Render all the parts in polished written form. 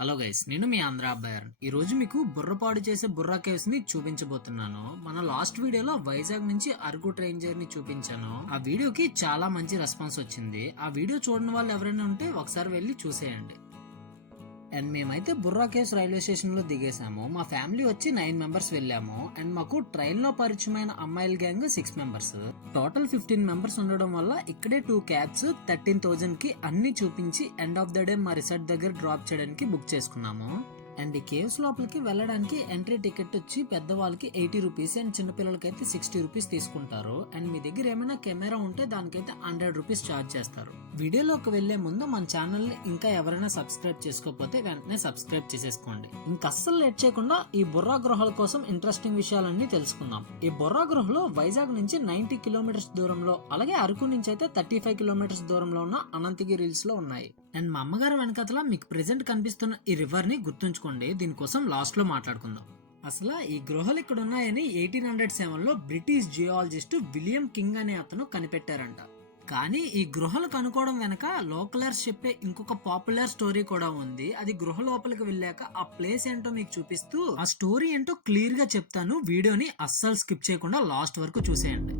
Hello guys, నేను మీ ఆంధ్ర అబ్బాయి. ఈ రోజు మీకు బుర్రపాడు చేసే బుర్రా కేవ్స్ ని చూపించబోతున్నాను. మన లాస్ట్ వీడియోలో వైజాగ్ నుంచి అరకు ట్రైన్ జర్నీ చూపించాను. ఆ వీడియోకి చాలా మంచి రెస్పాన్స్ వచ్చింది. ఆ వీడియో చూడని వాళ్ళు ఎవరైనా ఉంటే ఒకసారి వెళ్ళి చూసేయండి. అండ్ మేమైతే బుర్రా కేవ్స్ రైల్వే స్టేషన్ లో దిగేసాము. మా ఫ్యామిలీ వచ్చి 9 మెంబర్స్ వెళ్ళాము. అండ్ మాకు ట్రైన్ లో పరిచయమైన అమ్మాయిల గ్యాంగ్ 6 మెంబర్స్, టోటల్ 15 మెంబర్స్ ఉండడం వల్ల ఇక్కడే 2 క్యాబ్స్ 13,000 కి అన్ని చూపించి ఎండ్ ఆఫ్ ద డే మా రిసార్ట్ దగ్గర డ్రాప్ చేయడానికి బుక్ చేసుకున్నాము. అండ్ ఈ కేవ్స్ లోపలికి వెళ్ళడానికి ఎంట్రీ టికెట్ వచ్చి పెద్దవాళ్ళకి 80 రూపీస్ అండ్ చిన్నపిల్లలకి అయితే 60 రూపీస్ తీసుకుంటారు. అండ్ మీ దగ్గర ఏమైనా కెమెరా ఉంటే దానికైతే 100 రూపీస్ ఛార్జ్ చేస్తారు. వీడియోలోకి వెళ్లే ముందు మన ఛానల్ ని ఇంకా ఎవరైనా సబ్స్క్రైబ్ చేసుకోకపోతే వెంటనే సబ్స్క్రైబ్ చేసేసుకోండి. ఇంకస్సలు లేట్ చేయకుండా ఈ బుర్రా గృహాల కోసం ఇంట్రెస్టింగ్ విషయాలన్నీ తెలుసుకుందాం. ఈ బుర్రా గృహలో వైజాగ్ నుంచి 90 కిలోమీటర్స్ దూరంలో, అలాగే అరకు నుంచి అయితే 35 కిలోమీటర్స్ దూరంలో ఉన్న అనంతగిరి హిల్స్ లో ఉన్నాయి. అండ్ మా అమ్మగారు వెనకతల మీకు ప్రెజెంట్ కనిపిస్తున్న ఈ రివర్ ని గుర్తుంచుకోండి. దీనికోసం లాస్ట్ లో మాట్లాడుకుందాం. అసలు ఈ గృహలు ఇక్కడ ఉన్నాయని 1807 లో బ్రిటిష్ జియాలజిస్ట్ విలియం కింగ్ అనే అతను కనిపెట్టారంట. కానీ ఈ గృహలు కనుక్కోవడం వెనక లోకలర్స్ చెప్పే ఇంకొక పాపులర్ స్టోరీ కూడా ఉంది. అది గృహ లోపలికి వెళ్ళాక ఆ ప్లేస్ ఏంటో మీకు చూపిస్తూ ఆ స్టోరీ ఏంటో క్లియర్ గా చెప్తాను. వీడియోని అస్సలు స్కిప్ చేయకుండా లాస్ట్ వరకు చూసేయండి.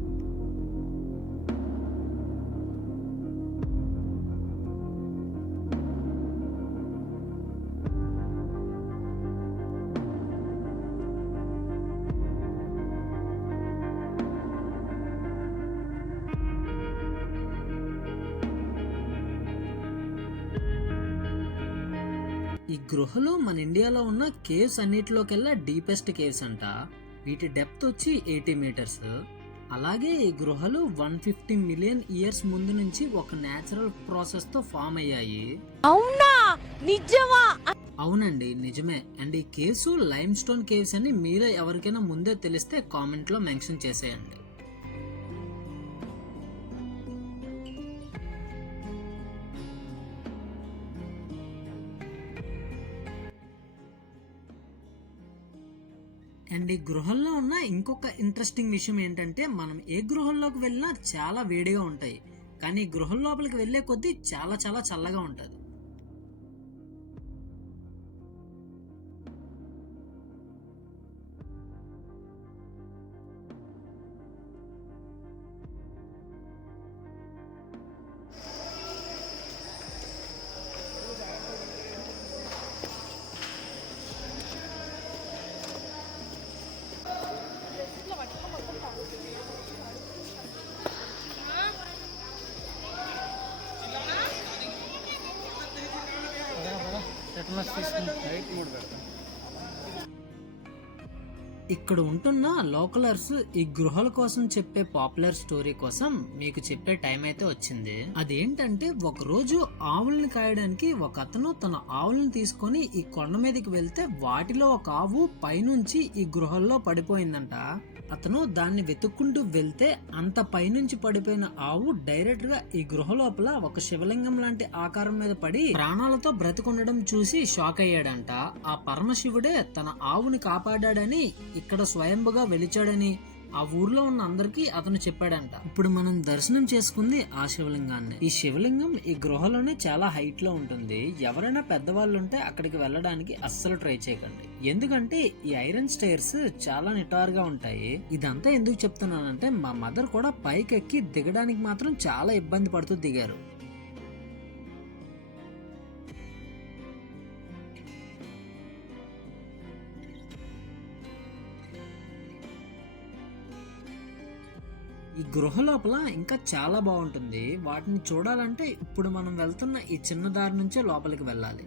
ఈ గృహలో మన ఇండియాలో ఉన్న కేవ్స్ అన్నిటిలోకెల్లా డీపెస్ట్ కేవ్స్ అంట. వీటి డెప్త్ వచ్చి 80 మీటర్స్. అలాగే ఈ గృహలు 150 మిలియన్ ఇయర్స్ ముందు నుంచి ఒక నేచురల్ ప్రాసెస్ తో ఫామ్ అయ్యాయి. అవునా? నిజమా? అవునండి, నిజమే. అండ్ ఈ కేవ్స్ లైమ్ స్టోన్ కేవ్స్ అని మీరే ఎవరికైనా ముందే తెలిస్తే కామెంట్ లో మెన్షన్ చేసేయండి. అండ్ ఈ గృహల్లో ఉన్న ఇంకొక ఇంట్రెస్టింగ్ విషయం ఏంటంటే, మనం ఏ గృహల్లోకి వెళ్ళినా చాలా వేడిగా ఉంటాయి, కానీ ఈ గృహల లోపలికి వెళ్లే కొద్దీ చాలా చాలా చల్లగా ఉంటుంది. ఇక్కడ ఉంటున్న లోకలర్స్ ఈ గృహల కోసం చెప్పే పాపులర్ స్టోరీ కోసం మీకు చెప్పే టైం అయితే వచ్చింది. అదేంటంటే, ఒక రోజు ఆవుల్ని కాయడానికి ఒక అతను తన ఆవుల్ని తీసుకొని ఈ కొండ మీదకి వెళ్తే వాటిలో ఒక ఆవు పైనుంచి ఈ గృహల్లో పడిపోయిందంట. అతను దాన్ని వెతుక్కుంటూ వెళ్తే అంత పైనుంచి పడిపోయిన ఆవు డైరెక్ట్ గా ఈ గృహ లోపల ఒక శివలింగం లాంటి ఆకారం మీద పడి ప్రాణాలతో బ్రతికుండడం చూసి షాక్ అయ్యాడంట. ఆ పరమశివుడే తన ఆవుని కాపాడాడని, ఇక్కడ స్వయంభుగా వెలిచాడని ఆ ఊర్లో ఉన్న అందరికి అతను చెప్పాడంట. ఇప్పుడు మనం దర్శనం చేసుకుంది ఆ శివలింగాన్ని. ఈ శివలింగం ఈ గృహలోనే చాలా హైట్ లో ఉంటుంది. ఎవరైనా పెద్దవాళ్ళు ఉంటే అక్కడికి వెళ్ళడానికి అస్సలు ట్రై చేయకండి, ఎందుకంటే ఈ ఐరన్ స్టైర్స్ చాలా నిటారుగా ఉంటాయి. ఇదంతా ఎందుకు చెప్తున్నానంటే, మా మదర్ కూడా పైకి ఎక్కి దిగడానికి మాత్రం చాలా ఇబ్బంది పడుతూ దిగారు. ఈ గృహ లోపల ఇంకా చాలా బాగుంటుంది. వాటిని చూడాలంటే ఇప్పుడు మనం వెళ్తున్న ఈ చిన్న దారి నుంచే లోపలికి వెళ్ళాలి.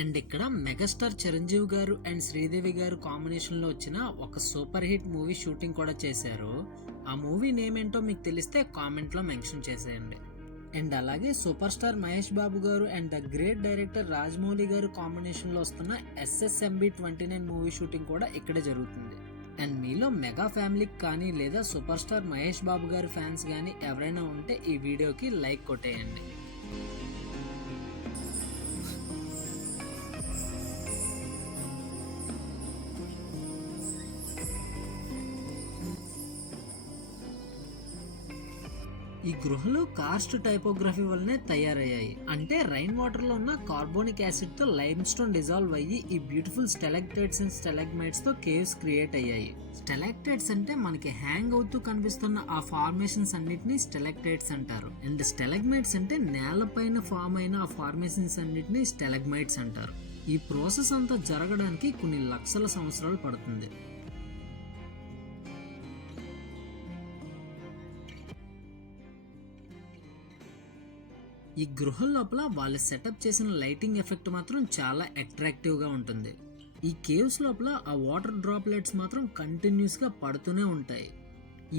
అండ్ ఇక్కడ మెగాస్టార్ చిరంజీవి గారు అండ్ శ్రీదేవి గారు కాంబినేషన్ లో వచ్చిన ఒక సూపర్ హిట్ మూవీ షూటింగ్ కూడా చేశారు. ఆ మూవీ నేమ్ ఏంటో మీకు తెలిస్తే కామెంట్ లో మెన్షన్ చేసేయండి. అండ్ అలాగే సూపర్ స్టార్ మహేష్ బాబు గారు and the great director Rajamouli గారు కాంబినేషన్ లో వస్తున్న SSMB29 మూవీ షూటింగ్ కూడా ఇక్కడే జరుగుతుంది. అండ్ మీలో మెగా ఫ్యామిలీకి కానీ లేదా సూపర్ స్టార్ మహేష్ బాబు గారి ఫ్యాన్స్ కానీ ఎవరైనా ఉంటే ఈ వీడియోకి లైక్ కొట్టేయండి. ఈ గృహలు కార్స్ట్ టైపోగ్రఫీ వల్లనే తయారయ్యాయి. అంటే రైన్ వాటర్ లో ఉన్న కార్బోనిక్ యాసిడ్ తో లైమ్ స్టోన్ డిజాల్వ్ అయ్యి ఈ బ్యూటిఫుల్ స్టెలాక్టైట్స్ అండ్ స్టెలాగ్మైట్స్ తో కేవ్స్ క్రియేట్ అయ్యాయి. స్టెలాక్టైట్స్ అంటే మనకి హ్యాంగ్ అవుతూ కనిపిస్తున్న ఆ ఫార్మేషన్స్ అన్నిటిని స్టెలాక్టైట్స్ అంటారు. అండ్ స్టెలాగ్మైట్స్ అంటే నేలపైన ఫామ్ అయిన ఆ ఫార్మేషన్స్ అన్నిటిని స్టెలాగ్మైట్స్ అంటారు. ఈ ప్రాసెస్ అంతా జరగడానికి కొన్ని లక్షల సంవత్సరాలు పడుతుంది. ఈ గృహల లోపల వాళ్ళు సెటప్ చేసిన లైటింగ్ ఎఫెక్ట్ మాత్రం చాలా అట్రాక్టివ్ గా ఉంటుంది. ఈ కేవ్స్ లోపల ఆ వాటర్ డ్రాప్లెట్స్ మాత్రం కంటిన్యూస్ గా పడుతూనే ఉంటాయి.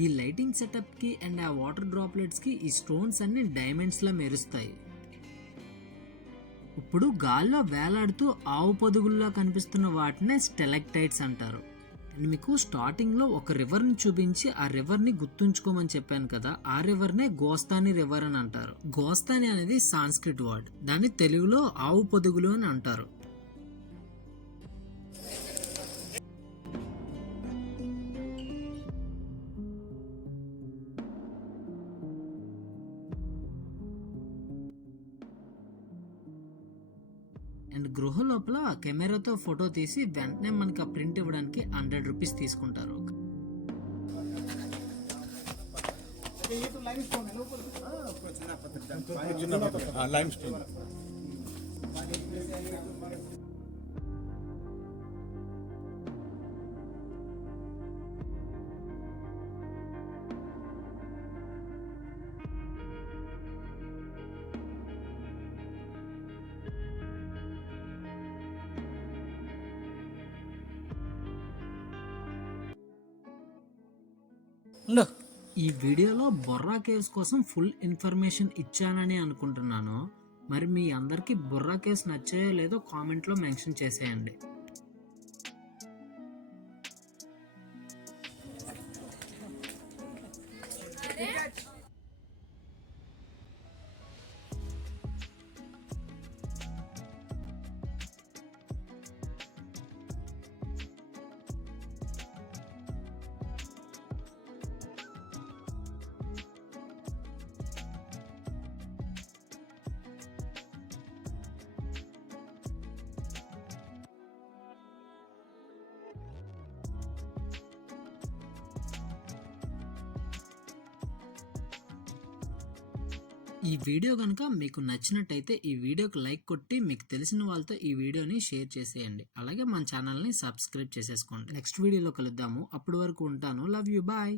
ఈ లైటింగ్ సెటప్ కి అండ్ ఆ వాటర్ డ్రాప్లెట్స్ కి ఈ స్టోన్స్ అన్ని డైమండ్స్ లా మెరుస్తాయి. ఇప్పుడు గాల్లో వేలాడుతూ ఆవు పొదుగుల్లా కనిపిస్తున్న వాటినే స్టెలాక్టైట్స్ అంటారు. మీకు స్టార్టింగ్ లో ఒక రివర్ ని చూపించి ఆ రివర్ ని గుర్తుంచుకోమని చెప్పాను కదా, ఆ రివర్ నే గోస్తాని రివర్ అని అంటారు. గోస్తాని అనేది సాంస్క్రిట్ వర్డ్, దాన్ని తెలుగులో ఆవు పొదుగులు అని అంటారు. అండ్ గృహ లోపల కెమెరాతో ఫోటో తీసి వెంటనే మనకి ఆ ప్రింట్ ఇవ్వడానికి 100 రూపీస్ తీసుకుంటారు. ఈ వీడియోలో బొర్రా కేవ్స్ కోసం ఫుల్ ఇన్ఫర్మేషన్ ఇచ్చానని అనుకుంటున్నాను. మరి మీ అందరికి బొర్రా కేవ్స్ నచ్చాయో లేదో కామెంట్లో మెన్షన్ చేసేయండి. ఈ వీడియో కనుక మీకు నచ్చినట్టయితే ఈ వీడియోకి లైక్ కొట్టి మీకు తెలిసిన వాళ్ళతో ఈ వీడియోని షేర్ చేసేయండి. అలాగే మన ఛానల్ని సబ్స్క్రైబ్ చేసేసుకోండి. నెక్స్ట్ వీడియోలో కలుద్దాము. అప్పటి వరకు ఉంటాను. Love you, bye.